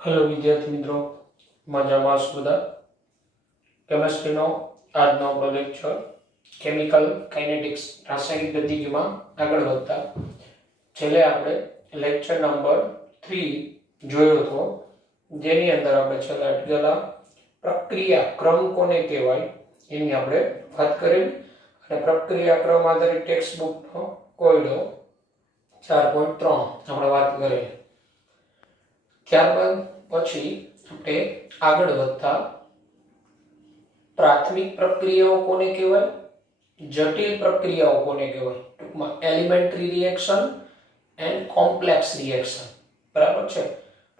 Hello विद्यार्थी मित्रों, मजामां છો બધા? કેમેસ્ટ્રીનો આજનો આપણો લેક્ચર કેમિકલ કાઇનેટિક્સ રાસાયણિક ગતિકીમાં આગળ વધતા છેલ્લે આપણે લેક્ચર નંબર 3 જોયો હતો, જેની અંદર આપણે છેલ્લા અટકેલા પ્રક્રિયા ક્રમ કોને કહેવાય એની આપણે વાત કરેલી અને પ્રક્રિયા ક્રમ આધારિત ટેક્સ્ટ બુકનો કોયડો 4.3 આપણે વાત કરેલી. ત્યારબાદ પછી આપણે આગળ વધતા પ્રાથમિક પ્રક્રિયાઓ કોને કહેવાય, જટિલ પ્રક્રિયાઓ કોને કહેવાય, ટૂંકમાં elementary reaction and complex reaction. બરાબર છે.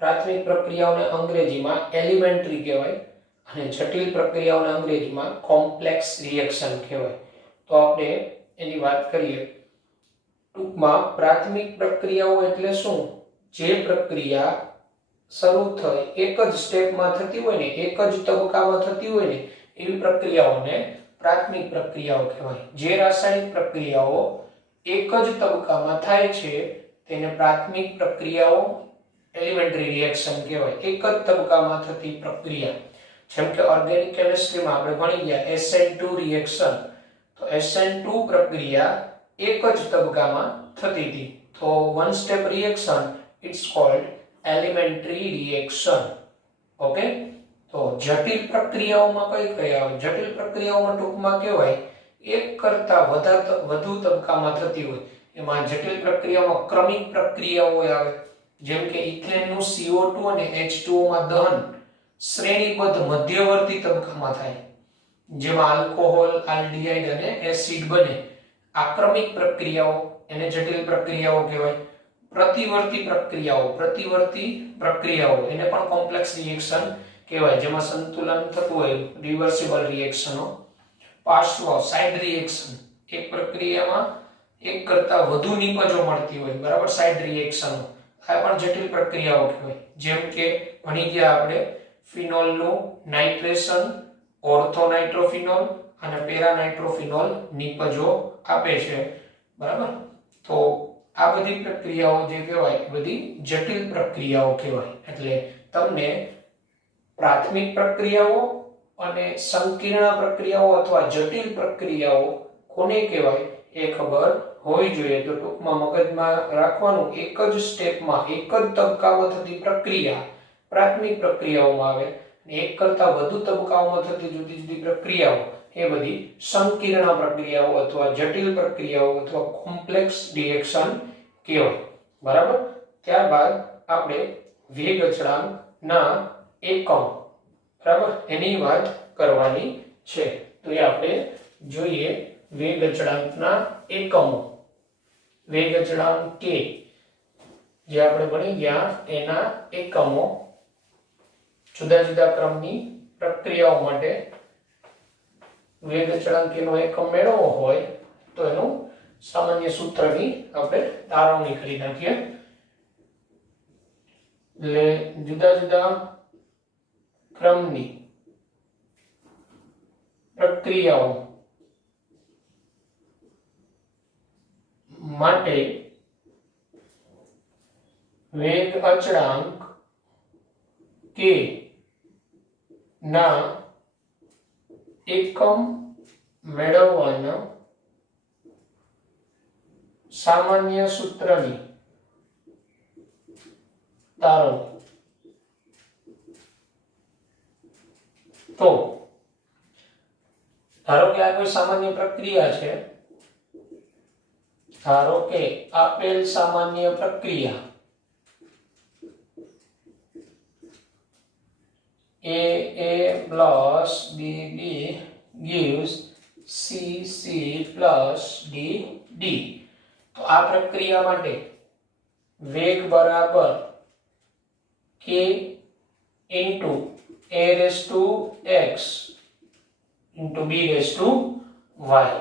પ્રાથમિક પ્રક્રિયાઓને અંગ્રેજીમાં એલિમેન્ટરી કહેવાય અને જટિલ પ્રક્રિયાઓને અંગ્રેજીમાં કોમ્પ્લેક્સ રિએક્શન કહેવાય. તો આપણે એની વાત કરીએ. ટૂંકમાં પ્રાથમિક પ્રક્રિયાઓ એટલે શું? જે પ્રક્રિયા શરૂ થઈ એક જ સ્ટેપમાં થતી હોય ને, એક જ તબક્કામાં થતી હોય ને, એવી પ્રક્રિયાઓને પ્રાથમિક પ્રક્રિયાઓ કહેવાય. જે રાસાયણિક પ્રક્રિયાઓ એક જ તબક્કામાં થાય છે તેને પ્રાથમિક પ્રક્રિયાઓ એલિમેન્ટરી રિએક્શન કહેવાય. એક જ તબક્કામાં થતી પ્રક્રિયા, જેમ કે ઓર્ગેનિક કેમિસ્ટ્રીમાં આપણે ભણી ગયા SN2 રિએક્શન. તો SN2 પ્રક્રિયા એક જ તબક્કામાં થતી હતી. તો one step reaction it's called elementary reaction. Okay. તો જટિલ પ્રક્રિયાઓમાં કઈ આવે? જટિલ પ્રક્રિયાઓમાં ટૂંકમાં કહેવાય એક કરતા વધુ તબક્કામાં થતી હોય. એમાં જટિલ પ્રક્રિયાઓમાં ક્રમિક પ્રક્રિયાઓ આવે, જેમ કે ઇથેનનું CO2 અને H2O માં દહન શ્રેણીબદ્ધ મધ્યવર્તી તબક્કામાં થાય, જેમાં આલ્કોહોલ, આલ્ડીહાઇડ અને એસિડ બને. આ ક્રમિક પ્રક્રિયાઓ એને જટિલ પ્રક્રિયાઓ કહેવાય. પ્રતિવર્તી પ્રક્રિયાઓ એને પણ કોમ્પ્લેક્સ રિએક્શન કહેવાય, જેમાં સંતુલન થતું હોય, રિવર્સિબલ રિએક્શનો. પાર્શ્વ સાઇડ રિએક્શન, એક પ્રક્રિયામાં એક કરતા વધુ નિપજો મળતી હોય, બરાબર, સાઇડ રિએક્શનો. આ પણ જટિલ પ્રક્રિયાઓ કહેવાય. જેમ કે ભણી ગયા આપણે ફિનોલનું નાઇટ્રેશન, ઓર્થોનાઇટ્રોફિનોલ અને પેરાનાઇટ્રોફિનોલ નિપજો આપે છે, બરાબર. તો આ બધી પ્રક્રિયાઓ જે કહેવાય એ બધી જટિલ પ્રક્રિયાઓ કહેવાય. એટલે તમને પ્રાથમિક પ્રક્રિયાઓ અને સંકીર્ણ પ્રક્રિયાઓ અથવા જટિલ પ્રક્રિયાઓ કોને કહેવાય એ ખબર હોવી જોઈએ. તો ટૂંકમાં મગજમાં રાખવાનું, એક જ સ્ટેપમાં એક જ તબક્કામાં થતી પ્રક્રિયા પ્રાથમિક પ્રક્રિયાઓમાં આવે, અને એક કરતા વધુ તબક્કાઓમાં થતી જુદી જુદી પ્રક્રિયાઓ એ બધી સંકીર્ણ પ્રક્રિયાઓ અથવા જટિલ પ્રક્રિયાઓ અથવા કોમ્પ્લેક્સ રિએક્શન કહેવાય, બરાબર. ત્યારબાદ આપણે વેગ અચળાંકના એકમ, બરાબર, એની વાત કરવાની છે. તો એ આપણે જોઈએ વેગ અચળાંકના એકમો. વેગ અચળાંક K જે આપણે ભણી ગયા એના એકમો જુદા જુદા ક્રમની પ્રક્રિયાઓ માટે વેગ અચળાંકનો એકમ મેળવવો હોય તો એનું સામાન્ય સૂત્રની આપણે તારવણી કરી નાખીએ. એટલે જુદા જુદા ક્રમની પ્રક્રિયાઓ માટે વેગ અચળાંક K ના એકમ મેળવવાના સામાન્ય સૂત્રની તારવણી. તો ધારો કે આ કોઈ સામાન્ય પ્રક્રિયા છે. ધારો કે આપેલ સામાન્ય પ્રક્રિયા A plus B gives C plus D. તો આ પ્રક્રિયા માટે વેગ બરાબર K into A raised to X into B raised to Y,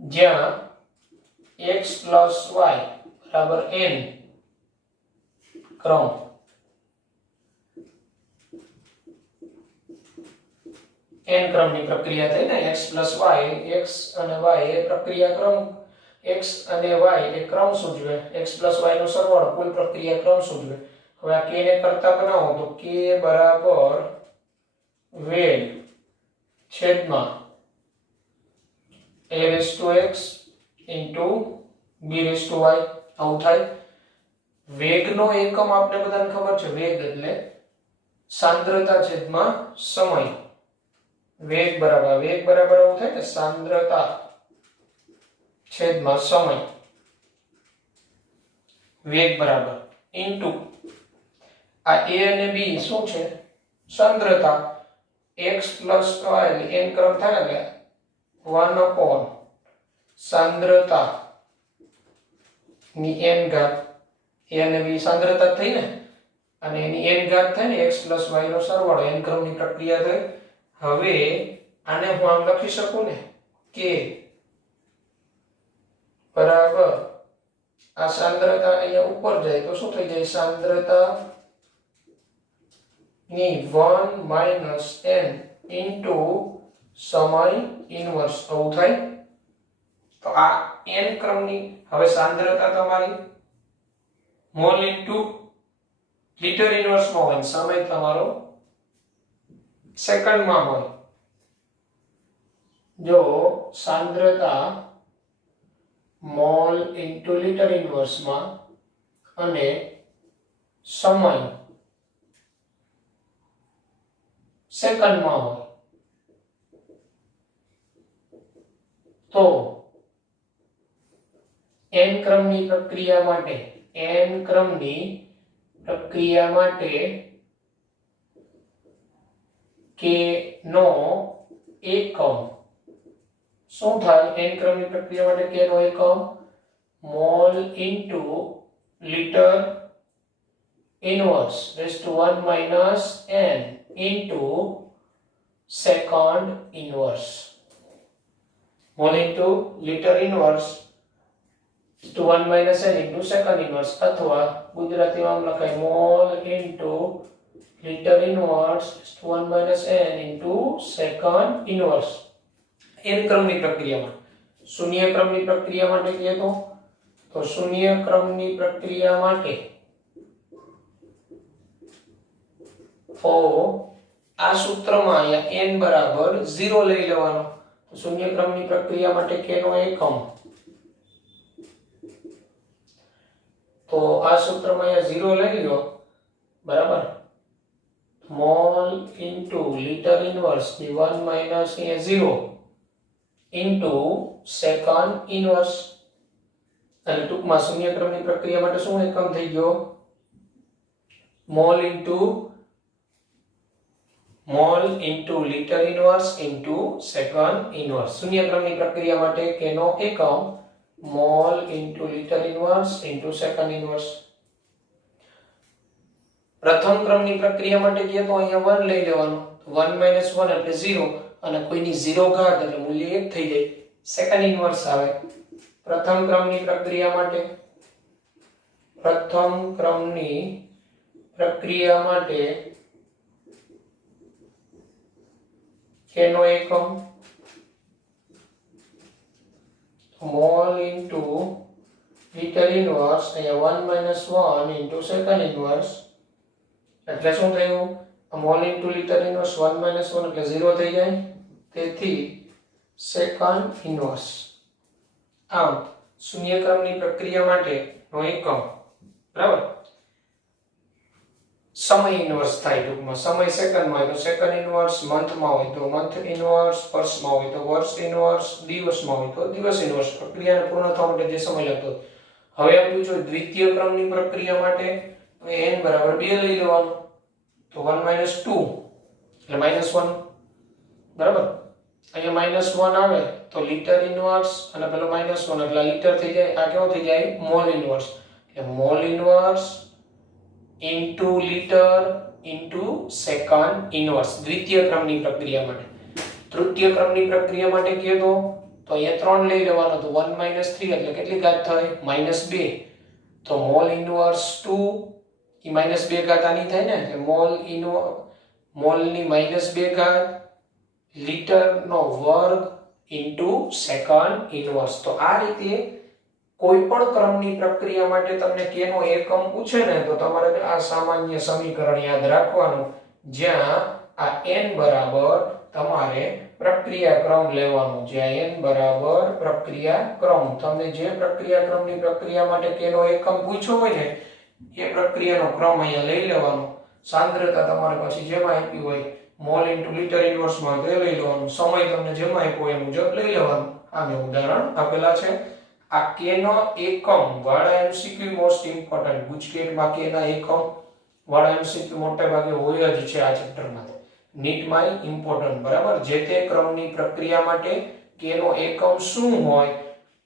જ્યાં X plus Y બરાબર N ક્રમ n ક્રમની પ્રક્રિયા થઈ ને. x y, x અને y એ પ્રક્રિયા ક્રમ, x અને y એ ક્રમ સૂચવે, x y નો સરવાળો કુલ પ્રક્રિયા ક્રમ સૂચવે. હવે આ k ને કરતા બનાવો તો k બરાબર વેગ છેદમાં a raised to x into b raised to y આવું થાય. વેગનો એકમ આપણે બધાને ખબર છે, વેગ એટલે સાંદ્રતા છેદમાં સમય. વેગ બરાબર આવું થાય કે સાંદ્રતા છેદમાં સમય. વેગ બરાબર ઇન્ટુ આ a અને b શું છે? સાંદ્રતા. x plus y n ક્રમ થાય ને એટલે 1 upon સાંદ્રતા ની n ઘાત. a અને b સાંદ્રતા થઈ ને, અને એની n ઘાત થાય ને x plus y નો સરવાળો, n ક્રમની પ્રક્રિયા થઈ. હવે આને હું આમ લખી શકું ને કે બરાબર આ સાંદ્રતા અહીંયા ઉપર જાય તો શું થઈ જાય? સાંદ્રતા ની 1 minus n into સમય ઇન્વર્સ આવું થાય. તો આ n ક્રમની હવે સાંદ્રતા તમારી મોલ ઇન્ટુ લિટર ઇન્વર્સ માં હોય, સમય તમારો સેકન્ડ માં હોય. જો સાંદ્રતા મોલ ઇન્ટુ લિટર ઇન્વર્સ માં અને સમય સેકન્ડ માં હોય તો n ક્રમની પ્રક્રિયા માટે k નો એકમ શું થાય? n ક્રમની પ્રક્રિયા માટે k નો એકમ mole into litre inverse raise to 1 minus n into second inverse. Mole into liter inverse to 1 minus n into second inverse, अथवा गुजरातीમાં લખાય mole into liter inverse to 1 minus n into second inverse. n ક્રમની પ્રક્રિયામાં શૂન્ય ક્રમની પ્રક્રિયા માટે કહીએ તો શૂન્ય ક્રમની પ્રક્રિયા માટે તો આ સૂત્રમાં અહીંયા n બરાબર 0 લઈ લેવાનો. તો શૂન્ય ક્રમની પ્રક્રિયા માટે k નો એકમ, તો આ સૂત્રમાં અહીંયા 0 લઈ લ્યો બરાબર. મોલ ઇન્ટુ લિટર ઇન્વર્સ ની 1 માઇનસ અહીંયા 0 ઇન્ટુ સેકન્ડ ઇન્વર્સ. અને ટૂંકમાં શૂન્ય ક્રમની પ્રક્રિયા માટે શું એકમ થઈ ગયો? Mall into litre inverse into second inverse. શૂન્ય ક્રમની પ્રક્રિયા માટે k નો એકમ mole into litre inverse into second inverse. પ્રથમ ક્રમની પ્રક્રિયા માટે કહીએ તો અહીંયા 1 લઈ લેવાનો. 1 minus 1 એટલે 0 અને કોઈની 0 ઘાત એટલે મૂલ્ય 1 થઈ જાય. સેકન્ડ ઇન્વર્સ આવે. પ્રથમ ક્રમની પ્રક્રિયા માટે k નો એકમ મોલ ઇન્ટુ લિટર ઇન્વર્સ અહીંયા 1 minus 1 ઇન્ટુ સેકન્ડ ઇન્વર્સ એટલે શું થયું? Mall into litre inverse 1 minus 1 એટલે 0 થઈ જાય. તેથી સેકન્ડ ઇન્વર્સ. આમ શૂન્ય ક્રમની પ્રક્રિયા માટે નો એકમ બરાબર સમય ઇન્વર્સ થાય. ટૂંકમાં સમય સેકન્ડમાં હોય તો સેકન્ડ ઇન્વર્સ, મંથમાં હોય તો મંથ ઇન્વર્સ, વર્ષમાં હોય તો વર્ષ ઇન્વર્સ, દિવસમાં હોય તો દિવસ ઇન્વર્સ. પ્રક્રિયાને પૂર્ણ થવા માટે જે સમય લાગતો. હવે આપણું જો દ્વિતીય ક્રમની પ્રક્રિયા માટે n બરાબર 2 લઈ લેવાનો. તો 1 minus 2 એટલે -1 બરાબર. અહીંયા -1 આવે તો લિટર ઇન્વર્સ અને પેલો -1 એટલે લિટર થઈ જાય. આ કેવો થઈ જાય? Mole inverse. એટલે mole inverse into litre into second inverse દ્વિતીય ક્રમની પ્રક્રિયા માટે. તૃતીય ક્રમની પ્રક્રિયા માટે કહીએ તો અહીંયા 3 લઈ લેવાનો. તો 1 minus 3 એટલે કેટલી ઘાત થાય? -2. તો મોલ ઇન્વર્સ 2 એ -2 ઘાત આની થાય ને, એટલે મોલની -2 ઘાત લિટર નો વર્ગ ઇન્ટુ સેકન્ડ ઇન્વર્સ. તો આ રીતે કોઈ પણ ક્રમની પ્રક્રિયા માટે તમને k નો એકમ પૂછે ને તો તમારે આ સામાન્ય સમીકરણ યાદ રાખવાનું, જ્યાં આ n બરાબર તમારે પ્રક્રિયા ક્રમ લેવાનો, જ્યાં n બરાબર પ્રક્રિયા ક્રમ. તમને જે પ્રક્રિયા ક્રમની પ્રક્રિયા માટે k નો એકમ પૂછ્યો હોય ને એ પ્રક્રિયાનો ક્રમ અહીંયા લઈ લેવાનો. સાંદ્રતા તમારે પછી જેમાં આપી હોય મોલ ઇન્ટુ લિટર ઇન્વર્સમાં તે લઈ લેવાનું. સમય તમને જેમાં આપ્યો એ મુજબ લઈ લેવાનું. આ મેં ઉદાહરણ આપેલા છે. આ k નો એકમ વાળા MCQ મોસ્ટ ઇમ્પોર્ટન્ટ. ગુજકેટમાં k ના એકમ વાળા MCQ મોટે ભાગે હોય જ છે આ ચેપ્ટરમાં. નીટમાં ઇમ્પોર્ટન્ટ, બરાબર. જે તે ક્રમની પ્રક્રિયા માટે k નો એકમ શું હોય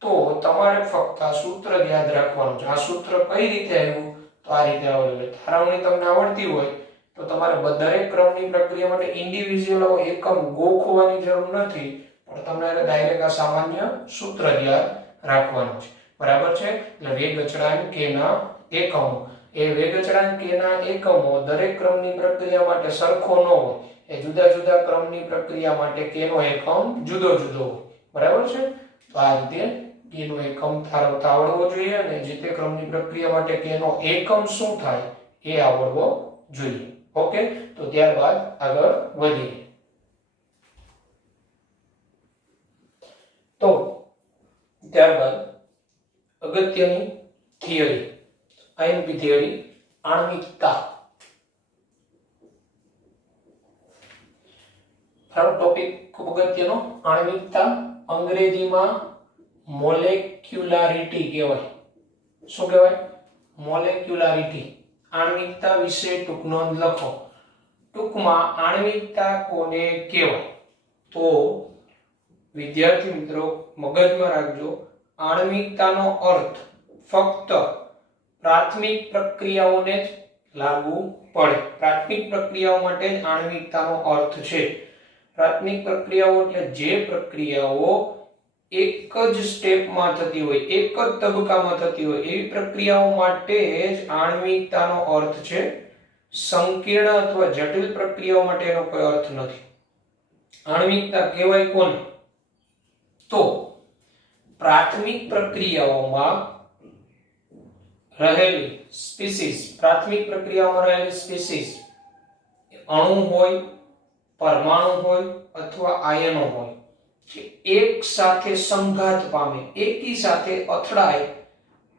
તો તમારે ફક્ત આ સૂત્ર યાદ રાખવાનું છે. આ સૂત્ર કઈ રીતે આવ્યું તો આ રીતે આવેલું. તારવણી તમને આવડતી હોય તો તમારે દરેક ક્રમની પ્રક્રિયા માટે ઇન્ડિવિડ્યુઅલ એકમ ગોખવાની જરૂર નથી, પણ તમને ડાયરેક્ટ આ સામાન્ય સૂત્ર યાદ રાખવાનું છે, બરાબર છે. એટલે વેગ અચળાંક k ના એકમો, એ વેગ અચળાંક k ના એકમો દરેક ક્રમની પ્રક્રિયા માટે સરખો ન હોય. એ જુદા જુદા ક્રમની પ્રક્રિયા માટે k નો એકમ જુદો જુદો હોય, બરાબર છે. તો આ રીતે k નો એકમ તારવતા આવડવો જોઈએ અને જે તે ક્રમની પ્રક્રિયા માટે k નો એકમ શું થાય એ આવડવો જોઈએ. ઓકે, તો ત્યારબાદ આગળ વધીએ. તો ત્યારબાદ અગત્યની થિયરી, IMP થિયરી, આણ્વિકતા. ટોપિક ખૂબ અગત્યનો, આણ્વિકતા. અંગ્રેજીમાં મોલેક્યુલારિટી કહેવાય. શું કહેવાય? મોલેક્યુલારિટી. આણ્વિકતા વિશે ટૂંક નોંધ લખો. ટૂંકમાં આણ્વિકતા કોને કહેવાય? તો વિદ્યાર્થી મિત્રો મગજમાં રાખજો, આણ્વિકતાનો અર્થ ફક્ત પ્રાથમિક પ્રક્રિયાઓને જ લાગુ પડે. પ્રાથમિક પ્રક્રિયાઓ માટે જ આણ્વિકતાનો અર્થ છે. પ્રાથમિક પ્રક્રિયાઓ એટલે જે પ્રક્રિયાઓ એક જ સ્ટેપમાં થતી હોય, એક જ તબક્કામાં થતી હોય, એવી પ્રક્રિયાઓ માટે જ આણ્વિકતાનો અર્થ છે. સંકીર્ણ અથવા જટિલ પ્રક્રિયાઓ માટે એનો કોઈ અર્થ નથી. આણ્વિકતા કહેવાય કોને? તો પ્રાથમિક પ્રક્રિયાઓમાં રહેલી સ્પીસીસ, પ્રાથમિક પ્રક્રિયાઓમાં રહેલી સ્પીસીસ અણુ હોય, પરમાણુ હોય અથવા આયનો હોય, જે એક સાથે સંઘાત પામે, એકી સાથે અથડાય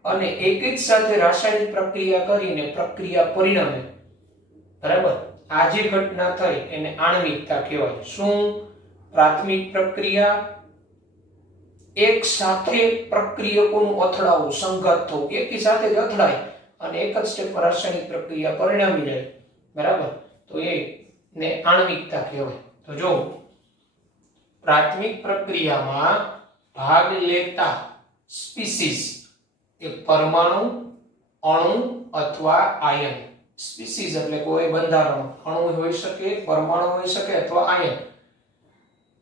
અને એક જ સાથે રાસાયણિક પ્રક્રિયા કરીને પ્રક્રિયા પરિણમે, બરાબર. આ જે ઘટના થઈ એને આણ્વિકતા કહેવાય. શું? પ્રાથમિક પ્રક્રિયા, એક સાથે પ્રક્રિયકોનું અથડાવું, સંઘાત થવું, એકી સાથે જ અથડાય અને એક જ સ્ટેપમાં રાસાયણિક પ્રક્રિયા પરિણમી જાય, બરાબર. તો એને આણ્વિકતા કહેવાય. તો જો પ્રાથમિક પ્રક્રિયામાં ભાગ લેતા સ્પીસીસ એ પરમાણુ, અણુ અથવા આયન. સ્પીસીસ એટલે કોઈ બંધારણ, અણુ હોઈ શકે, પરમાણુ હોઈ શકે અથવા આયન.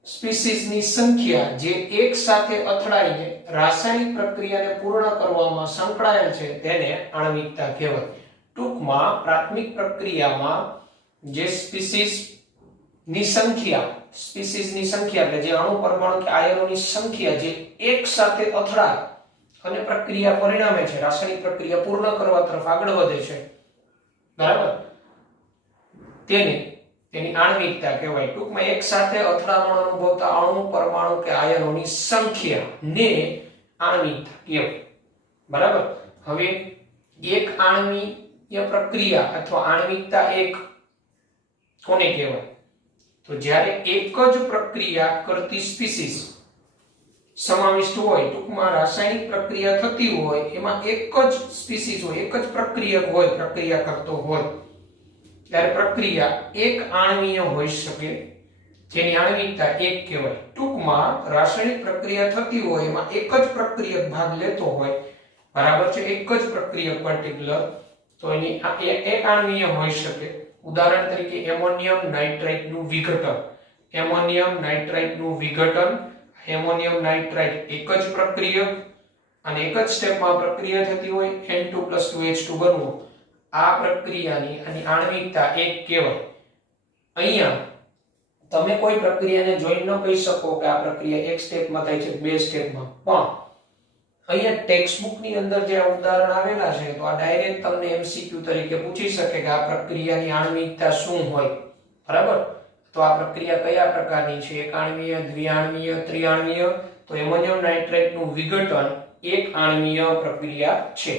સ્પીસીસની સંખ્યા જે એક સાથે અથડાઈને રાસાયણિક પ્રક્રિયાને પૂર્ણ કરવામાં સંકળાયેલ છે તેને આણ્વિકતા કહેવાય. ટૂંકમાં પ્રાથમિક પ્રક્રિયામાં જે સ્પીસીસની સંખ્યા એટલે જે અણુ, પરમાણુ કે આયનોની સંખ્યા જે એક સાથે અથડાય અને પ્રક્રિયા પરિણમે છે, રાસાયણિક પ્રક્રિયા પૂર્ણ કરવા તરફ આગળ વધે છે, બરાબર, તેની આણ્વિકતા કહેવાય. ટૂંકમાં એક સાથે અથડામણ અનુભવતા અણુ, પરમાણુ કે આયનોની સંખ્યાને આણ્વિકતા કહેવાય, બરાબર. હવે એક આણ્વીય પ્રક્રિયા અથવા આણ્વિકતા એક કોને કહેવાય? તો જ્યારે એક જ પ્રક્રિયા કરતી સ્પીસીસ સમાવિષ્ટ હોય, ટૂંકમાં રાસાયણિક પ્રક્રિયા થતી હોય, એમાં એક જ સ્પીસીસ હોય, એક જ પ્રક્રિયક હોય, પ્રક્રિયા કરતો હોય, ત્યારે પ્રક્રિયા એક આણ્વીય હોઈ શકે, જેની આણ્વિકતા એક કહેવાય. ટૂંકમાં રાસાયણિક પ્રક્રિયા થતી હોય એમાં એક જ પ્રક્રિયક ભાગ લેતો હોય, બરાબર છે, એક જ પ્રક્રિયક પર્ટિક્યુલર, તો એની એક આણ્વીય હોઈ શકે. ઉદાહરણ તરીકે એમોનિયમ નાઇટ્રાઇટનું વિઘટન. એમોનિયમ નાઇટ્રાઇટનું વિઘટન, એમોનિયમ નાઇટ્રાઇટ એક જ પ્રક્રિયક અને એક જ સ્ટેપમાં પ્રક્રિયા થતી હોય, N2+2H2 બનવું. આ પ્રક્રિયાની અને આણ્વિકતા એક કહેવાય. અહીંયા તમે કોઈ પ્રક્રિયાને જોઈને ન કહી શકો કે આ પ્રક્રિયા એક સ્ટેપમાં થાય છે, બે સ્ટેપમાં, પણ અહીંયા ટેક્સ્ટ બુક ની અંદર જે આ ઉદાહરણ આવેલા છે તો આ ડાયરેક્ટ તમને એમસીક્યુ તરીકે પૂછી શકે કે આ પ્રક્રિયાની આણ્વિકતા શું હોય, બરાબર? તો આ પ્રક્રિયા કયા પ્રકારની છે? એક આણ્વીય, દ્વિઆણ્વીય, ત્રિઆણ્વીય? તો એમોનિયમ નાઇટ્રેટનું વિઘટન એક આણ્વીય પ્રક્રિયા છે,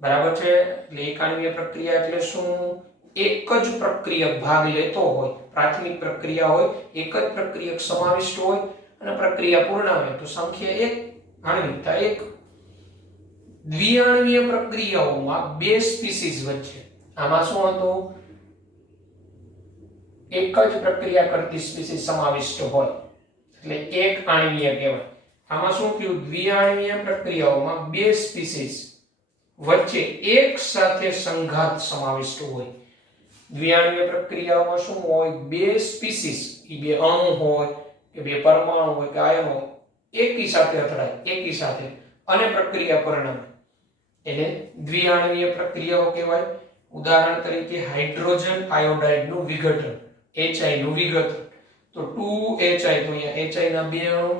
બરાબર છે? એટલે એક આણ્વીય પ્રક્રિયા એટલે શું? એક જ પ્રક્રિયક ભાગ લેતો હોય, પ્રાથમિક પ્રક્રિયા હોય, એક જ પ્રક્રિયક સમાવિષ્ટ હોય અને પ્રક્રિયા પૂર્ણ હોય તો સંખ્યા એક, આણ્વિકતા એક. દ્વિઆણ્વીય પ્રક્રિયાઓમાં બે સ્પીસીઝ વચ્ચે, આમાં શું હતું? એક જ પ્રક્રિયા કરતી સ્પીસીઝ સમાવિષ્ટ હોય એટલે એક આણ્વીય કહેવાય. આમાં શું થયું? દ્વિઆણ્વીય પ્રક્રિયાઓમાં બે સ્પીસીઝ વચ્ચે એક સાથે સંઘાત સમાવિષ્ટ હોય. દ્વિઆણ્વીય પ્રક્રિયાઓમાં શું હોય? બે સ્પીસીઝ, એ બે અણુ હોય કે બે પરમાણુ હોય કે આયન હોય, એકી સાથે અથડાય, એકી સાથે, અને પ્રક્રિયા પરિણમે એટલે દ્વિઆણ્વીય પ્રક્રિયાઓ કહેવાય. ઉદાહરણ તરીકે હાઇડ્રોજન આયોડાઇડ નું વિઘટન, HI નું વિઘટન. તો 2HI, તો અહીંયા HI ના બે અણુ,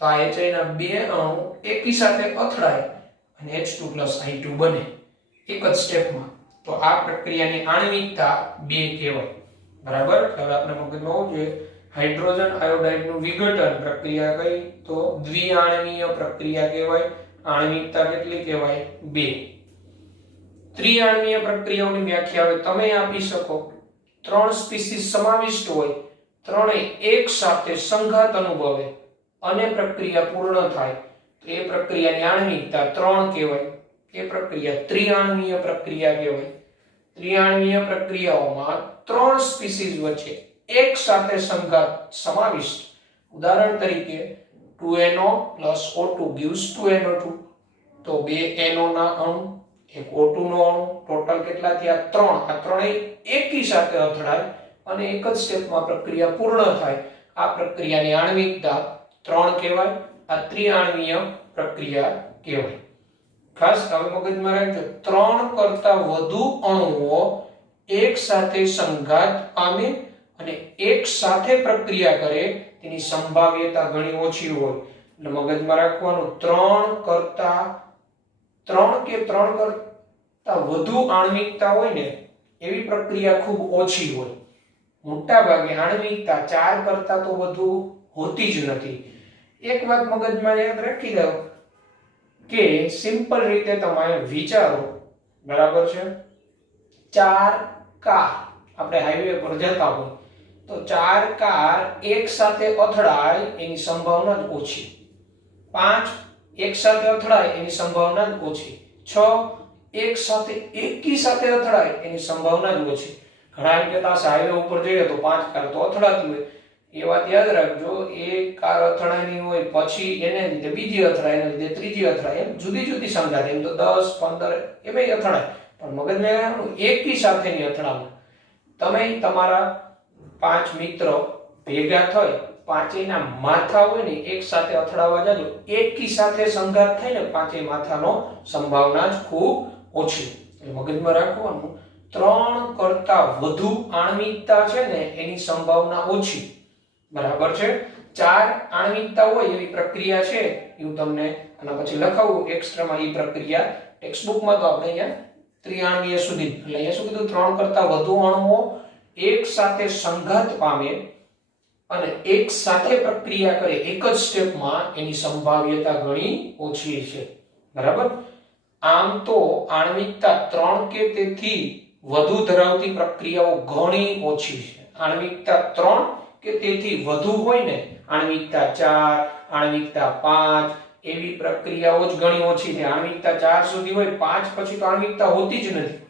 તો આ HI ના બે અણુ એકી સાથે અથડાય અને H2+I2 બને એક જ સ્ટેપમાં. તો આ પ્રક્રિયાની આણ્વિકતા 2 કહેવાય, બરાબર? હવે આપણે મગજમાં હોવું જોઈએ હાઇડ્રોજન આયોડાઇડ નું વિઘટન પ્રક્રિયા કઈ? તો દ્વિઆણ્વીય પ્રક્રિયા કહેવાય. આણ્વિકતા કેટલી કહેવાય? 2. ત્રિઆણ્વીય પ્રક્રિયાઓની વ્યાખ્યા હવે તમે આપી શકો. 3 સ્પીસીઝ સમાવિષ્ટ હોય, ત્રણેય એક સાથે સંઘાત અનુભવે અને પ્રક્રિયા પૂર્ણ થાય તો એ પ્રક્રિયાની આણ્વિકતા 3 કહેવાય. એ પ્રક્રિયા ત્રિઆણ્વીય પ્રક્રિયા કહેવાય. ત્રિઆણ્વીય પ્રક્રિયાઓમાં 3 સ્પીસીઝ વચ્ચે એક સાથે સંઘાત સમાવિષ્ટ. ઉદાહરણ તરીકે 2NO plus O2 gives 2NO2. તો 2 NO ના અણુ, એક O2 નો અણુ, ટોટલ કેટલા થયા? 3. આ ત્રણેય એકી સાથે અથડાય અને એક જ સ્ટેપમાં પ્રક્રિયા પૂર્ણ થાય. આ પ્રક્રિયાની આણ્વિકતા 3 કહેવાય. આ ત્રિઆણ્વીય પ્રક્રિયા કહેવાય. ખાસ હવે મગજમાં રાખજો, 3 કરતા વધુ અણુઓ એક સાથે સંઘાત પામે અને એક સાથે પ્રક્રિયા કરે તેની સંભાવ્યતા ઘણી ઓછી હોય. એટલે મગજમાં રાખવાનું 3 કરતા વધુ આણ્વિકતા હોય ને એવી પ્રક્રિયા ખૂબ ઓછી હોય. મોટા ભાગે આણ્વિકતા 4 કરતા તો વધુ હોતી જ નથી. એક વાત મગજમાં યાદ રાખી દો કે સિમ્પલ રીતે તમે વિચારો, બરાબર છે? 4 કાર આપણે હાઈવે પર જતા હોય તો 4 કાર એક સાથે અથડાય એની સંભાવના જ ઓછી. 5 એક સાથે અથડાય એની સંભાવના જ ઓછી. 6 એક સાથે એકી સાથે અથડાય એની સંભાવના જ ઓછી. ઘણા એમ કહેતા હશે હાઈવે ઉપર જઈએ તો 5 કાર તો અથડાતી હોય. એ વાત યાદ રાખજો, એક કાર અથડાયની હોય પછી એને લીધે બીજી અથડાય, એને લીધે ત્રીજી અથડાય, એમ જુદી જુદી સંખ્યા, એમ તો 10 15 એમાં અથડાય, પણ મગજમાં એકી સાથેની અથડામણ. તમે તમારા 5 મિત્રો ભેગા થઈ, પાંચેયના માથા હોય ને એક સાથે અથડાવા જાજો, એકી સાથે સંઘાત થાય ને પાંચેય માથાનો સંભાવના જ ખૂબ ઓછી. એટલે મગજમાં રાખવાનું 3 કરતા વધુ આણ્વિકતા છે ને એની સંભાવના ઓછી, બરાબર છે? 4 આણ્વિકતા હોય એવી પ્રક્રિયા છે એ હું તમને આના પછી લખાવું એક્સ્ટ્રામાં. એ પ્રક્રિયા ટેક્સ્ટ બુકમાં તો આપણે અહીંયા ત્રિઆણ્વીય સુધી, એટલે અહીંયા શું કીધું? 3 કરતા વધુ અણુઓ એક સાથે સંઘાત પામે અને એક સાથે પ્રક્રિયા કરે એક જ સ્ટેપમાં એની સંભાવ્યતા ઘણી ઓછી છે, બરાબર? આમ તો આણ્વિકતા 3 કે તેથી વધુ ધરાવતી પ્રક્રિયાઓ ઘણી ઓછી છે. આણ્વિકતા 3 કે તેથી વધુ હોય ને, આણ્વિકતા 4, આણ્વિકતા 5 એવી પ્રક્રિયાઓ જ ઘણી ઓછી છે. આણ્વિકતા 4 સુધી હોય, 5 પછી તો આણ્વિકતા હોતી જ નથી.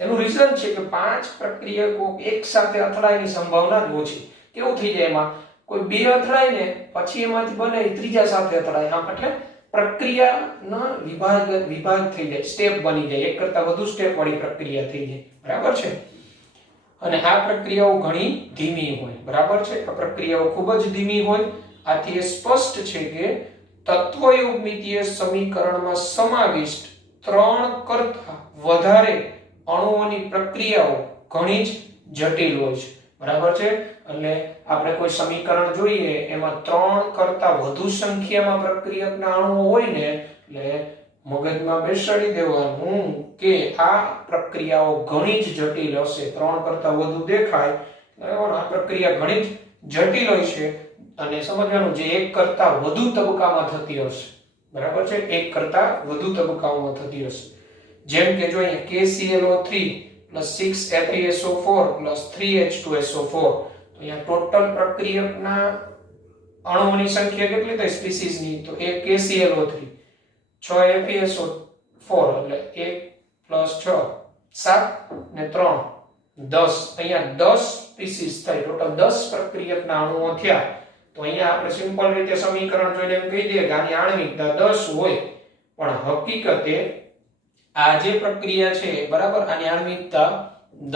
એનું રીઝન છે કે 5 પ્રક્રિયકો એક સાથે અથડાયની સંભાવના જ ઓછી. કેવું થઈ જાય? એમાં કોઈ બે અથડાય ને પછી એમાંથી બને ત્રીજા સાથે અથડાય, આમ એટલે પ્રક્રિયાનો વિભાગ થઈ જાય, સ્ટેપ બની જાય, એક કરતા વધુ સ્ટેપ વાળી પ્રક્રિયા થઈ જાય, બરાબર છે? અને આ પ્રક્રિયાઓ ઘણી ધીમી હોય, બરાબર છે? આ પ્રક્રિયાઓ ખૂબ જ ધીમી હોય. આથી એ સ્પષ્ટ છે કે તત્વયોગમિતીય સમીકરણમાં સમાવિષ્ટ 3 કરતા વધારે અણુઓની પ્રક્રિયાઓ ઘણી જ જટિલ હોય છે, બરાબર છે? એટલે આપણે કોઈ સમીકરણ જોઈએ એમાં 3 કરતા વધુ સંખ્યામાં પ્રક્રિયકના અણુઓ હોય ને એટલે મગજમાં બેસાડી દેવાનું કે આ પ્રક્રિયાઓ ઘણી જ જટિલ હશે, 3 કરતા વધુ દેખાય આ પ્રક્રિયા ઘણી જ જટિલ હોય છે અને સમજવાનું જે 1 કરતા વધુ તબક્કામાં થતી હશે, બરાબર છે, 1 કરતા વધુ તબક્કાઓમાં થતી હશે. જેમ કે જો અહીંયા KClO3 6FeSO4 3H2SO4 તો અહીંયા ટોટલ પ્રક્રિયકના અણુઓની સંખ્યા કેટલી થાય સ્પીસીસની, તો 1 KClO3 6 FeSO4 એટલે 1 + 6 7 ને 3 10, અહીંયા 10 સ્પીસીસ થાય, ટોટલ 10 પ્રક્રિયકના અણુઓ થયા. તો અહીંયા આપણે સિમ્પલ રીતે સમીકરણ જોઈને એમ કહી દઈએ કે આની આણ્વિકતા 10 હોય, પણ હકીકતે આ જે પ્રક્રિયા છે બરાબર આની આણ્વિકતા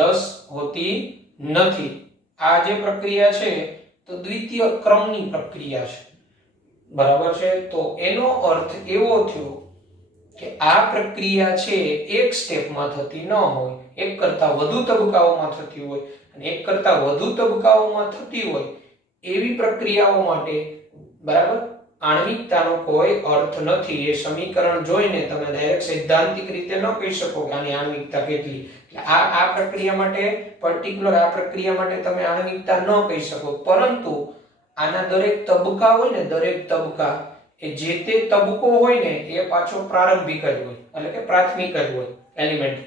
10 હોતી નથી. આ જે પ્રક્રિયા છે તો દ્વિતીય ક્રમની પ્રક્રિયા છે, બરાબર છે. તો એનો અર્થ એવો થયો કે આ પ્રક્રિયા છે એક સ્ટેપમાં થતી ન હોય, એક કરતા વધુ તબક્કાઓમાં થતી હોય, અને એક કરતા વધુ તબક્કાઓમાં થતી હોય એવી પ્રક્રિયાઓ માટે બરાબર આણ્વિકતાનો કોઈ અર્થ નથી. એ સમીકરણ જોઈને તમે ડાયરેક્ટ સૈદ્ધાંતિક રીતે ન કહી શકો કે આની આણ્વિકતા કેટલી. આ પ્રક્રિયા માટે પર્ટિક્યુલર આ પ્રક્રિયા માટે તમે આણ્વિકતા ન કહી શકો, પરંતુ આના દરેક તબક્કા હોય ને, દરેક તબક્કા એ જે તે તબક્કો હોય ને એ પાછો પ્રારંભિક જ હોય, એટલે કે પ્રાથમિક જ હોય, એલિમેન્ટ.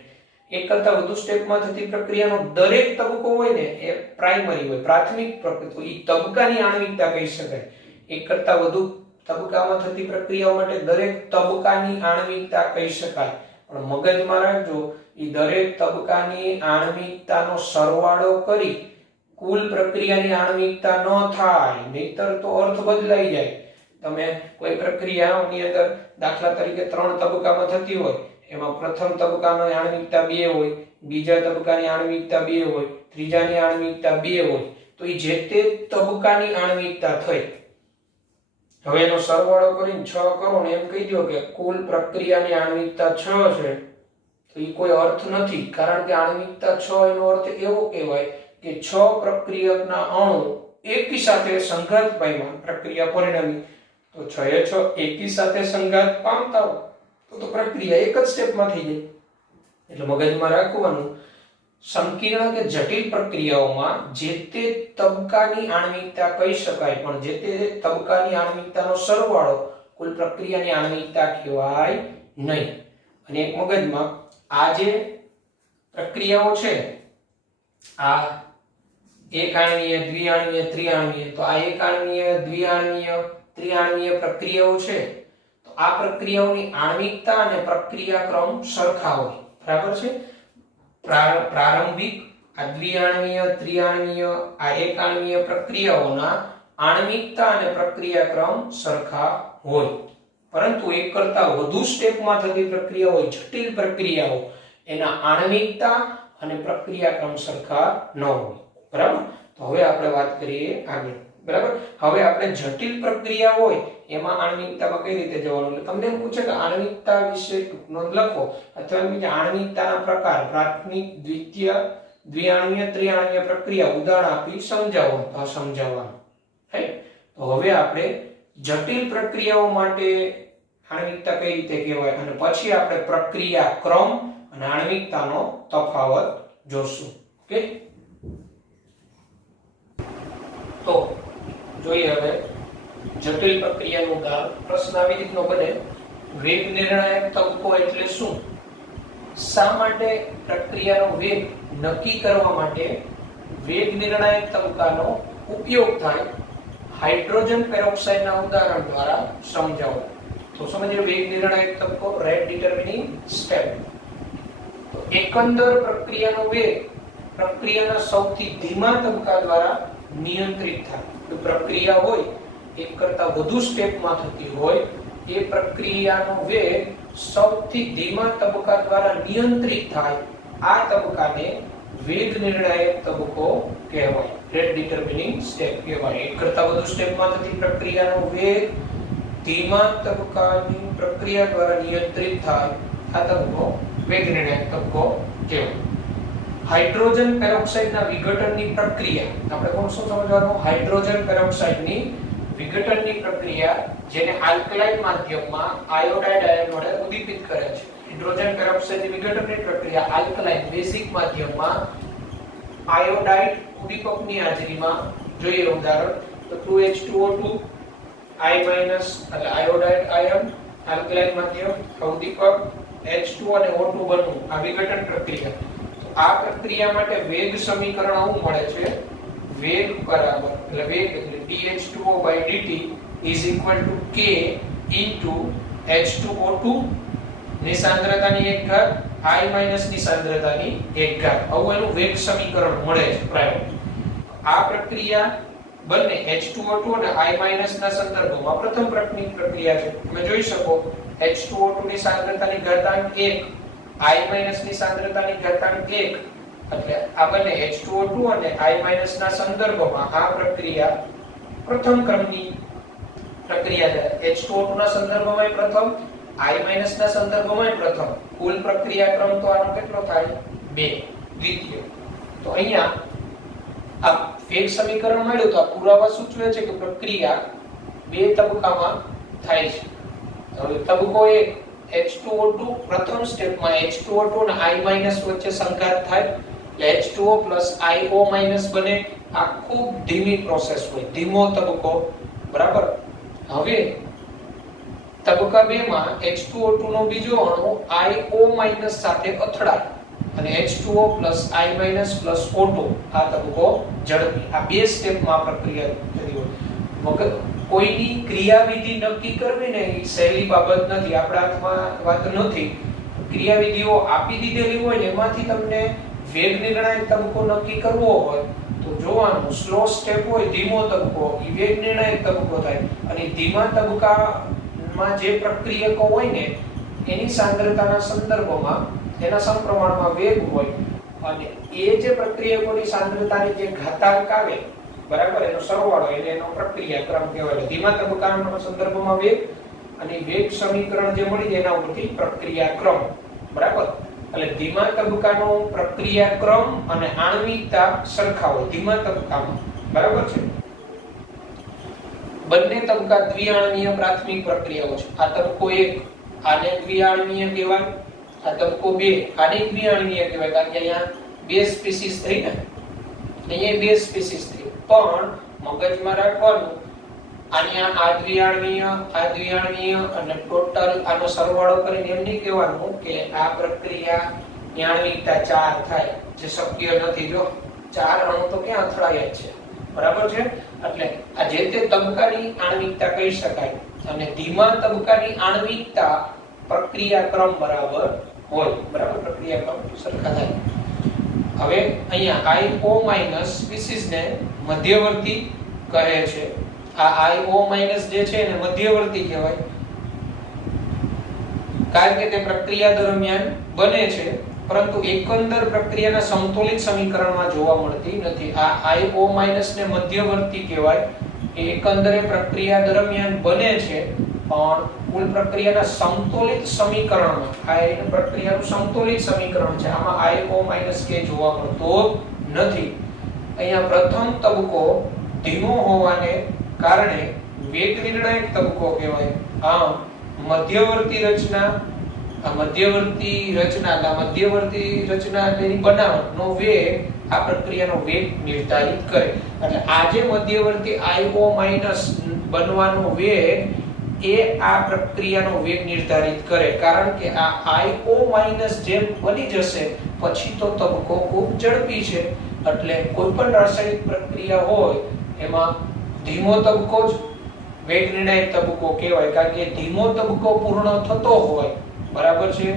એક કરતા વધુ સ્ટેપમાં થતી પ્રક્રિયાનો દરેક તબક્કો હોય ને એ પ્રાઇમરી હોય, પ્રાથમિક પ્રક્રિયા, એ તબક્કાની આણ્વિકતા કહી શકાય. એક કરતા વધુ તબક્કામાં થતી પ્રક્રિયાઓ માટે દરેક તબક્કાની આણ્વિકતા કહી શકાય, પણ મગજમાં રાખજો એ દરેક તબક્કાની આણ્વિકતાનો સરવાળો કરી કુલ પ્રક્રિયાની આણ્વિકતા ન થાય, નહીતર તો અર્થ બદલાઈ જાય. તમે કોઈ પ્રક્રિયાની અંદર દાખલા તરીકે 3 તબક્કામાં થતી હોય, એમાં પ્રથમ તબક્કાની આણ્વિકતા 2 હોય, બીજા તબક્કાની આણ્વિકતા 2 હોય, ત્રીજાની આણ્વિકતા 2 હોય, તો એ જે તે તબક્કાની આણ્વિકતા થઈ. હવે એનો સરવાળો કરીને 6 કરો ને એમ કહી દો કે કુલ પ્રક્રિયાની આણ્વિકતા 6 છે, તો એ કોઈ અર્થ નથી. કારણ કે આણ્વિકતા 6 એનો અર્થ એવો કહેવાય કે 6 પ્રક્રિયકના અણુ એકી સાથે સંઘાત પામ્યા, પ્રક્રિયા પરિણમી. તો 6 એ 6 એકી સાથે સંઘાત પામતા હોય તો પ્રક્રિયા એક જ સ્ટેપમાં થઈ જાય. એટલે મગજમાં રાખવાનું સંકીર્ણ કે જટિલ પ્રક્રિયાઓમાં જે તે તબક્કાની આણ્વિકતા કહી શકાય, પણ જે તે તબક્કાની આણ્વિકતાનો સરવાળો કુલ પ્રક્રિયાની આણ્વિકતા કહેવાય નહીં. અને એક મગજમાં આ જે પ્રક્રિયાઓ છે, આ એક આણ્વીય, દ્વિઆણ્વીય, ત્રિઆણ્વીય, તો આ એક આણ્વીય, દ્વિઆણ્વીય, ત્રિઆણ્વીય પ્રક્રિયાઓ છે, તો આ પ્રક્રિયાઓની આણ્વિકતા અને પ્રક્રિયા ક્રમ સરખા હોય, બરાબર છે. પ્રારંભિક આ દ્વિઆણ્વીય, ત્રિઆણ્વીય, આ એક આણ્વીય પ્રક્રિયાઓના આણ્વિકતા અને પ્રક્રિયા ક્રમ સરખા હોય, પરંતુ એક કરતા વધુ સ્ટેપમાં થતી પ્રક્રિયા હોય, જટિલ પ્રક્રિયાઓ, એના આણ્વિકતા અને પ્રક્રિયા ક્રમ સરખા ન હોય, બરાબર. તો હવે આપણે વાત કરીએ આગળ, બરાબર. હવે આપણે જટિલ પ્રક્રિયા હોય એમાં આણ્વિકતામાં કઈ રીતે જવાનું, એટલે તમને એમ પૂછે કે આણ્વિકતા વિશે નોંધ લખો, અથવા એમ કે આણ્વિકતાના પ્રકાર પ્રાથમિક, દ્વિતીય, દ્વિઆણ્વીય, ત્રિઆણ્વીય પ્રક્રિયા ઉદાહરણ આપી સમજાવો. તો સમજાવવાનું હે. તો હવે આપણે જટિલ પ્રક્રિયાઓ માટે આણ્વિકતા કઈ રીતે કહેવાય અને પછી આપણે પ્રક્રિયા ક્રમ અને આણ્વિકતાનો તફાવત જોશું. ઓકે, તો જોઈએ હવે જટિલ પ્રક્રિયાનું ઉદાહરણ. પ્રશ્ન આવી રીતનો બને, વેગ નિર્ણાયક તબક્કો એટલે શું? શા માટે પ્રક્રિયાનો વેગ નક્કી કરવા માટે વેગ નિર્ણાયક તબક્કાનો ઉપયોગ થાય? હાઇડ્રોજન પેરોક્સાઇડના ઉદાહરણ દ્વારા સમજાવો. તો સમજીએ વેગ નિર્ણાયક તબક્કો, રેટ ડિટરમિનિંગ સ્ટેપ. તો એકંદર પ્રક્રિયાનો વેગ પ્રક્રિયાના સૌથી ધીમા તબક્કા દ્વારા નિયંત્રિત થાય. તો પ્રક્રિયા હોય એક કરતા વધુ સ્ટેપમાં થતી હોય, એ પ્રક્રિયાનો વેગ સૌથી ધીમા તબક્કા દ્વારા નિયંત્રિત થાય, આ તબક્કાને વેગ નિર્ણાયક તબક્કો કહેવાય, રેટ ડિટરમિનિંગ સ્ટેપ કહેવાય. એક કરતા વધુ સ્ટેપમાં થતી પ્રક્રિયાનો વેગ ધીમા તબક્કાની પ્રક્રિયા દ્વારા નિયંત્રિત થાય, આ તબક્કો વેગ નિર્ણાયક તબક્કો કહેવાય. હાઇડ્રોજન પેરોક્સાઇડના વિઘટનની પ્રક્રિયા, આપણે કોણ શું સમજવાનું? હાઇડ્રોજન પેરોક્સાઇડની વિઘટનની પ્રક્રિયા જેને આલ્કલાઇન માધ્યમમાં આયોડાઇડ આયન વડે ઉદ્દીપિત કરે છે. હાઇડ્રોજન પેરોક્સાઇડની વિઘટનની પ્રક્રિયા આલ્કલાઇન બેઝિક માધ્યમમાં આયોડાઇડ ઉદ્દીપકની હાજરીમાં જોઈએ ઉદાહરણ તો 2H2O2 I- એટલે આયોડાઇડ આયન આલ્કલાઇન માધ્યમ ઉદ્દીપક H2 અને O2 બનવું આ વિઘટન પ્રક્રિયા. આ પ્રક્રિયા માટે વેગ સમીકરણ આવું મળે છે વેગ બરાબર એટલે વેગ એટલે dH2O/dt = k H2O2 ની સાંદ્રતાની 1 ઘાત I- ની સાંદ્રતાની 1 ઘાત. આવું એનું વેગ સમીકરણ મળે છે પ્રાયોગિક. આ પ્રક્રિયા બંને H2O2 અને I- ના સંદર્ભમાં પ્રથમ પ્રક્રિયા છે. તમે જોઈ શકો H2O2 ની સાંદ્રતાની ઘાતાંક 1 I- ની સાંદ્રતાની ઘાતાંક 1 એટલે આ બંને H2O2 અને I- ના સંદર્ભમાં આ પ્રક્રિયા પ્રથમ ક્રમની પ્રક્રિયા છે. H2O2 ના સંદર્ભમાં પ્રથમ I- ના સંદર્ભમાં પ્રથમ કુલ પ્રક્રિયા ક્રમ તો આનો કેટલો થાય 2 દ્વિતીય. તો અહીંયા આ વેગ સમીકરણ મળ્યું તો આ પુરાવા સૂચવે છે કે પ્રક્રિયા બે તબક્કામાં થાય છે. હવે તબક્કો 1 H2O2 પ્રથમ સ્ટેપમાં H2O2 અને I- વચ્ચે સંઘાત થાય એટલે H2O + IO- બને. આ ખૂબ ધીમી પ્રોસેસ હોય, ધીમો તબક્કો બરાબર. હવે તબક્કા 2 માં H2O2 નો બીજો અણુ IO- સાથે અથડાય અને H2O + I- + O2 આ તબક્કો ઝડપી. આ બે સ્ટેપમાં પ્રક્રિયા થતી હોય. મગર કોઈની ક્રિયાવિધિ નક્કી કરવી ને એ સહેલી બાબત નથી, આપણા હાથમાં વાત નથી. ક્રિયાવિધિઓ આપી દીધેલી હોય ને એમાંથી તમને વેગ નિર્ણાયક તબક્કો નક્કી કરવો હોય તો જોવાનું સ્લો સ્ટેપ હોય, ધીમો તબક્કો એ વેગ નિર્ણાયક તબક્કો થાય. અને ધીમા તબક્કામાં જે પ્રક્રિયકો હોય ને એની સાંદ્રતાના સંદર્ભમાં એના સમપ્રમાણમાં વેગ હોય અને એ જે પ્રક્રિયકોની સાંદ્રતાની જે ઘાતાંક આવે બરાબર એનો સરવાળો એટલે એનો પ્રક્રિયા ક્રમ કહેવાય. ધીમા તબક્કાના સંદર્ભમાં વેગ અને વેગ સમીકરણ જે મળી જાય એના ઉપરથી પ્રક્રિયા ક્રમ બરાબર. એટલે ધીમા તબક્કાનો પ્રક્રિયા ક્રમ અને આણ્વિકતા સરખા હોય ધીમા તબક્કામાં બરાબર છે. બંને તબક્કા દ્વિઆણ્વીય પ્રાથમિક પ્રક્રિયાઓ છે. આ તબક્કો 1 આને દ્વિઆણ્વીય કહેવાય, આ તબક્કો 2 આને દ્વિઆણ્વીય કહેવાય કારણ કે અહીંયા બે સ્પીસીસ થઈ ને, અહીંયા બે સ્પીસીસ થઈ. પણ મગજમાં રાખવાનું અહીંયા આ દ્વિઆણ્વીય અને ટોટલ આનો સરવાળો કરીને એમ નહીં કહેવાનું કે આ પ્રક્રિયા આણ્વિકતા 4 થાય જે શક્ય નથી. જો 4 અણુ તો ક્યાં અથડાય જ છે બરાબર છે. એટલે આ જે તે તબક્કાની આણ્વિકતા કહી શકાય અને ધીમા તબક્કાની આણ્વિકતા પ્રક્રિયા ક્રમ બરાબર હોય બરાબર, પ્રક્રિયા ક્રમ સરખા થાય. હવે અહીંયા IO- સ્પીસીસને મધ્યવર્તી કહે છે. આ IO- જે છે એને મધ્યવર્તી કહેવાય કારણ કે તે પ્રક્રિયા દરમિયાન બને છે પરંતુ એકંદર પ્રક્રિયાના સમતોલિત સમીકરણમાં જોવા મળતી નથી. આ IO- ને મધ્યવર્તી કહેવાય. એકંદરે પ્રક્રિયા દરમિયાન બને છે પણ કુલ પ્રક્રિયાના સમતોલિત સમીકરણમાં આ પ્રક્રિયાનું સમતોલિત સમીકરણ છે આમાં IO- કે જોવા મળતો નથી. અહીંયા પ્રથમ તબક્કો ધીમો હોવાને કારણે વેગ નિર્ણાયક તબક્કો કહેવાય. આમ મધ્યવર્તી રચના તેની બનાવટનો વેગ આ પ્રક્રિયાનો વેગ નિર્ધારિત કરે. એટલે આ જે મધ્યવર્તી IO- બનવાનો વેગ એ આ પ્રક્રિયાનો વેગ નિર્ધારિત કરે કારણ કે આ IO- જેમ બની જશે પછી તો તબક્કો ખૂબ ઝડપી છે. એટલે કોઈ પણ રાસાયણિક પ્રક્રિયા હોય એમાં ધીમો તબક્કો જ વેગ નિર્ણાયક તબક્કો કહેવાય કારણ કે ધીમો તબક્કો પૂર્ણ થતો હોય બરાબર છે.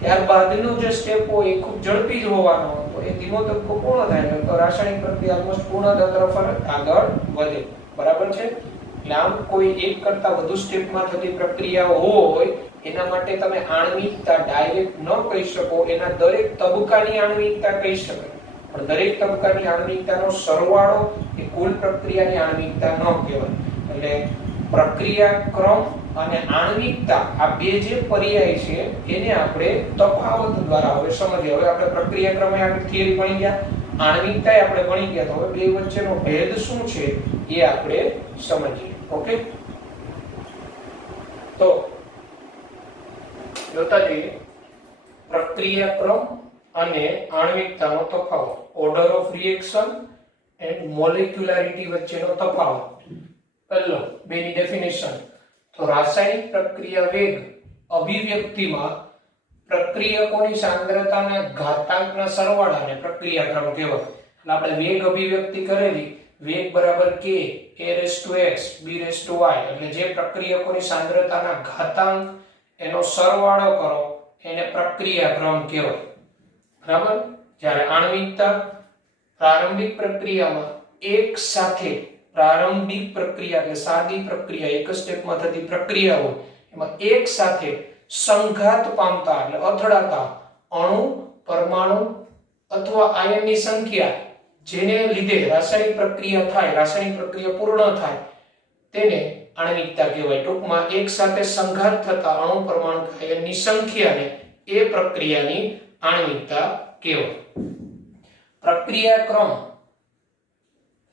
ત્યારબાદનો જે સ્ટેપ હોય એ ખૂબ ઝડપી જ હોવાનો તો એ ધીમો તબક્કો પૂર્ણ થાય તો રાસાયણિક પ્રક્રિયા ઓલમોસ્ટ પૂર્ણતા તરફ આગળ વધે બરાબર છે. એટલે આમ કોઈ એક કરતા વધુ સ્ટેપમાં થતી પ્રક્રિયાઓ હોય એના માટે તમે આણ્વિકતા ડાયરેક્ટ ન કહી શકો, એના દરેક તબક્કાની આણ્વિકતા કહી શકાય પણ દરેક તબક્કાની આણ્વિકતાનો સરવાળો એ કુલ પ્રક્રિયાની આણ્વિકતા ન કહેવાય. એટલે પ્રક્રિયા ક્રમ અને આણ્વિકતા આ બે જે પર્યાય છે એને આપણે તફાવત દ્વારા હવે સમજીએ. હવે આપણે પ્રક્રિયા ક્રમે આગળ થિયરી ભણી ગયા આણ્વિકતા આપણે ભણી ગયા. તો હવે બે વચ્ચેનો ભેદ શું છે એ આપણે સમજીએ. ઓકે, તો જોતા જઈએ પ્રક્રિયાક્રમ અને આણ્વિકતાનો તફાવત. ઓર્ડર ઓફ રિએક્શન એન્ડ મોલેક્યુલારિટી વચ્ચેનો તફાવત. પહેલો બેની ડેફિનેશન. તો રાસાયણિક પ્રક્રિયા વેગ અભિવ્યક્તિમાં પ્રક્રિયકોની સાંદ્રતાના ઘાતાંકના સરવાળાને પ્રક્રિયાક્રમ કહેવાય. એટલે આપણે વેગ અભિવ્યક્તિ કરેલી, વેગ બરાબર k a⁻x b⁻y, એટલે જે પ્રક્રિયકોની સાંદ્રતાના ઘાતાંક એનો સરવાળો કરો એને પ્રક્રિયાક્રમ કહેવાય. બરાબર. જ્યારે આણ્વિકતા પ્રારંભિક પ્રક્રિયામાં એક સાથે પ્રારંભિક પ્રક્રિયા એટલે સાદી પ્રક્રિયા, એક સ્ટેપમાં થતી પ્રક્રિયા હોય એમાં એક સાથે સંઘાત પામતા એટલે અથડાતા અણુ, પરમાણુ અથવા આયનની સંખ્યા જેને લીધે રાસાયણિક પ્રક્રિયા થાય, રાસાયણિક પ્રક્રિયા પૂર્ણ થાય તેને આણ્વિકતા કહેવાય. ટૂંકમાં એક સાથે સંઘાત થતા અણુ, પરમાણુ, આયનની સંખ્યાને એ પ્રક્રિયાની આણ્વિકતા કહેવાય. પ્રક્રિયાક્રમ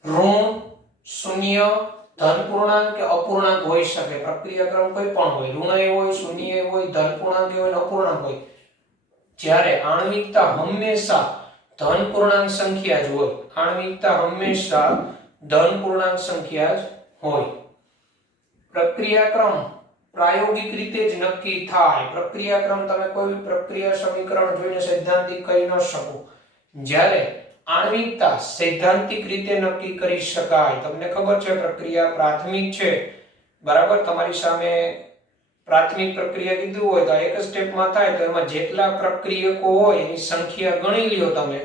ઋણ, શૂન્ય, ધન પૂર્ણાંક કે અપૂર્ણાંક હોઈ શકે. પ્રક્રિયાક્રમ કોઈ પણ હોય, ઋણ હોય, શૂન્ય હોય, ધન પૂર્ણાંક હોય, અપૂર્ણાંક હોય. જ્યારે આણ્વિકતા હંમેશા ધન પૂર્ણાંક સંખ્યા જ હોય. આણ્વિકતા હંમેશા ધન પૂર્ણાંક સંખ્યા જ હોય. પ્રક્રિયાક્રમ પ્રાયોગિક રીતે જ નક્કી થાય. પ્રક્રિયાક્રમ તમે કોઈ પ્રક્રિયા સમીકરણ જોઈને સૈદ્ધાંતિક કહી ન શકો. જ્યારે આણ્વિકતા સૈદ્ધાંતિક રીતે નક્કી કરી શકાય. તમને ખબર છે પ્રક્રિયા પ્રાથમિક છે, બરાબર. તમારી સામે પ્રાથમિક પ્રક્રિયા કીધું હોય તો એક સ્ટેપમાં થાય તો એમાં જેટલા પ્રક્રિયકો હોય એની સંખ્યા ગણી લ્યો તમે,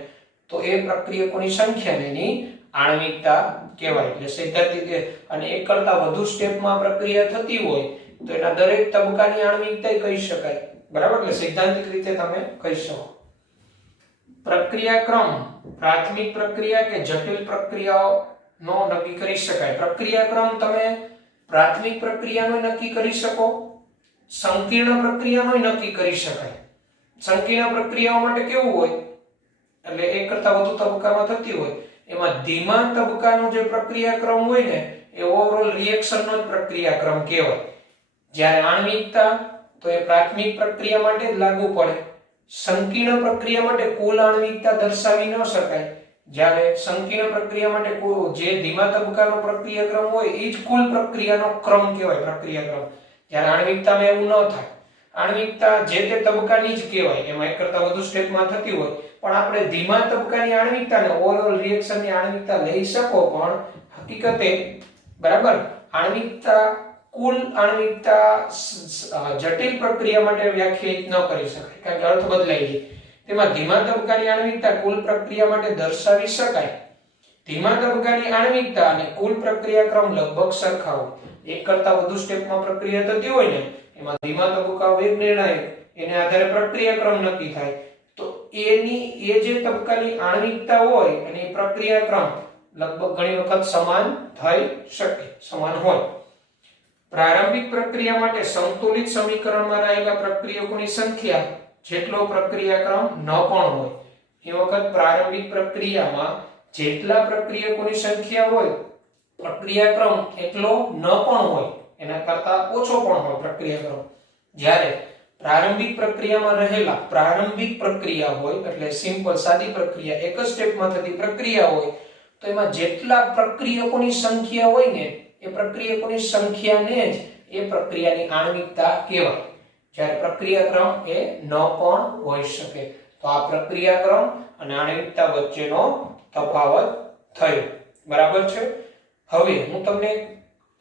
તો એ પ્રક્રિયકોની સંખ્યાને એની આણ્વિકતા કહેવાય. એટલે સૈદ્ધાંતિક. અને એક કરતા વધુ સ્ટેપમાં પ્રક્રિયા થતી હોય તો એના દરેક તબક્કાની આણ્વિકતા કહી શકાય. બરાબર. એટલે સૈદ્ધાંતિક રીતે તમે કહી શકો. પ્રક્રિયાક્રમ પ્રાથમિક પ્રક્રિયા કે જટિલ પ્રક્રિયાઓનો નક્કી કરી શકાય. પ્રક્રિયાક્રમ તમે પ્રાથમિક પ્રક્રિયાનો નક્કી કરી શકો, સંકીર્ણ પ્રક્રિયાનો નક્કી કરી શકાય. સંકીર્ણ પ્રક્રિયાઓ માટે કેવું હોય, એટલે એક કરતા વધુ તબક્કામાં થતી હોય એમાં ધીમા તબક્કાનો જે પ્રક્રિયાક્રમ હોય ને એ ઓવરઓલ રિએક્શનનો જ પ્રક્રિયાક્રમ કહેવાય. જ્યારે આણ્વિકતા તો એ પ્રાથમિક પ્રક્રિયા માટે જ લાગુ પડે. સંકીર્ણ પ્રક્રિયા માટે કુલ આણ્વિકતા દર્શાવી ન શકાય. જ્યારે સંકીર્ણ પ્રક્રિયા માટે જે ધીમા તબક્કાનો પ્રક્રિયાક્રમ હોય એ જ કુલ પ્રક્રિયાનો ક્રમ કહેવાય, પ્રક્રિયાક્રમ. જ્યારે આણ્વિકતામાં એવું ન થાય. આણ્વિકતા જે તે તબક્કાની જ કહેવાય, એમાં એક કરતા વધુ સ્ટેપમાં થતી હોય. પણ આપણે ધીમા તબક્કાની આણ્વિકતાને ઓવરઓલ રિએક્શનની આણ્વિકતા લઈ શકો, પણ હકીકતે બરાબર આણ્વિકતા કુલ આણ્વિકતા જટિલ પ્રક્રિયા માટે વ્યાખ્યાયિત ન કરી શકાય, કારણ કે અર્થ બદલાઈ જાય. તેમાં ધીમા તબક્કાની આણ્વિકતા કુલ પ્રક્રિયા માટે દર્શાવી શકાય. ધીમા તબક્કાની આણ્વિકતા અને કુલ પ્રક્રિયાક્રમ લગભગ સરખા હોય. એક કરતા વધુ સ્ટેપમાં પ્રક્રિયા થતી હોય ને એમાં ધીમા તબક્કા વેગ નિર્ણાયક, એને આધારે પ્રક્રિયાક્રમ નક્કી થાય. તો એ જે તબક્કાની આણ્વિકતા હોય અને પ્રક્રિયાક્રમ લગભગ ઘણી વખત સમાન થઈ શકે, સમાન હોય. પ્રારંભિક પ્રક્રિયા માટે સંતુલિત સમીકરણમાં રહેલા પ્રક્રિયકોની સંખ્યા જેટલો પ્રક્રિયાક્રમ ન પણ હોય. એ વખત પ્રારંભિક પ્રક્રિયામાં જેટલા પ્રક્રિયકોની સંખ્યા હોય પ્રક્રિયાક્રમ એટલો ન પણ હોય, એના કરતા ઓછો પણ હોય પ્રક્રિયાક્રમ. જ્યારે પ્રારંભિક પ્રક્રિયામાં રહેલા પ્રારંભિક પ્રક્રિયા હોય એટલે સિમ્પલ સાદી પ્રક્રિયા, એક જ સ્ટેપમાં થતી પ્રક્રિયા હોય, તો એમાં જેટલા પ્રક્રિયકોની સંખ્યા હોય ને એ પ્રક્રિયકોની સંખ્યાને જ એ પ્રક્રિયાની આણ્વિકતા કહેવાય. જ્યારે પ્રક્રિયાક્રમ એ ન પણ હોઈ શકે. તો આ પ્રક્રિયાક્રમ અને આણ્વિકતા વચ્ચેનો તફાવત થયો. બરાબર છે. હવે હું તમને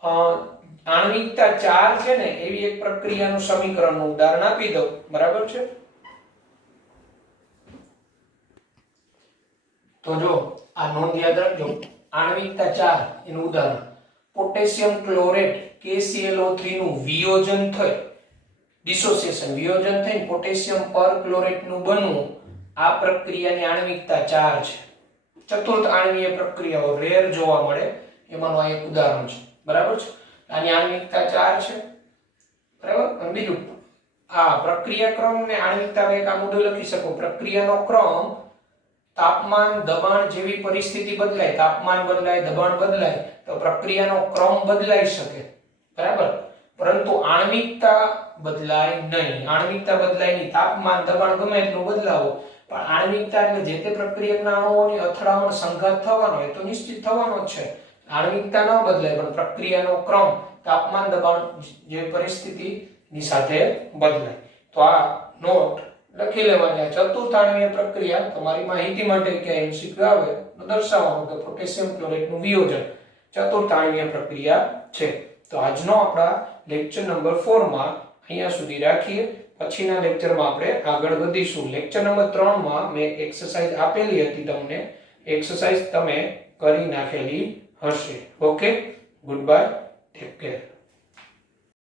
આણ્વિકતા 4 છે ને એવી એક પ્રક્રિયાનું સમીકરણનું ઉદાહરણ આપી દઉં. બરાબર છે. તો જો આ નોંધ યાદ રાખજો. આણ્વિકતા 4 એનું ઉદાહરણ પોટેશિયમ ક્લોરેટ KClO3 નું વિયોજન થઈ, ડિસોસિએશન વિયોજન થઈને પોટેશિયમ પરક્લોરેટ નું બનવું. આ પ્રક્રિયાની આણ્વિકતા 4 છે. ચતુર્થ આણ્વીય પ્રક્રિયાઓ રેર જોવા મળે એમાંનું આ એક ઉદાહરણ છે. બરાબર છે. આની આણ્વિકતા 4 છે. બરાબર. અને બીજું આ પ્રક્રિયા ક્રમ ને આણ્વિકતા એક આ મુદ્દો લખી શકો. પ્રક્રિયાનો ક્રમ તાપમાન દબાણ જેવી પરિસ્થિતિ બદલાય, તાપમાન બદલાય, દબાણ બદલાય તો પ્રક્રિયાનો ક્રમ બદલાઈ શકે, બરાબર, પરંતુ આણ્વિકતા બદલાય નહીં. આણ્વિકતા બદલાય નહીં, તાપમાન દબાણ ગમે એટલું બદલાવો પણ આણ્વિકતા એટલે જે તે પ્રક્રિયકના અણુઓની અથડામણ સંઘાત થવાનો એ તો નિશ્ચિત થવાનો જ છે. આણ્વિકતા ન બદલાય પણ પ્રક્રિયાનો ક્રમ તાપમાન દબાણ જે પરિસ્થિતિની સાથે બદલાય. તો આ નોટ લખી લેવાની. આ ચતુર્થાણ્વીય પ્રક્રિયા તમારી માહિતી માટે કે એમસીક્યુ આવે તો દર્શાવવાનું કે પોટેશિયમ ક્લોરેટનું વિયોજન ચતુર્થાણ્વીય પ્રક્રિયા છે. તો આજનો આપણા લેક્ચર નંબર 4 માં અહીંયા સુધી રાખીએ. પછીના લેક્ચરમાં આપણે આગળ વધીશું. લેક્ચર નંબર 3 માં મેં એક્સરસાઇઝ આપેલી હતી તમને, એક્સરસાઇઝ તમે કરી નાખેલી હશે. Okay, good bye, take care.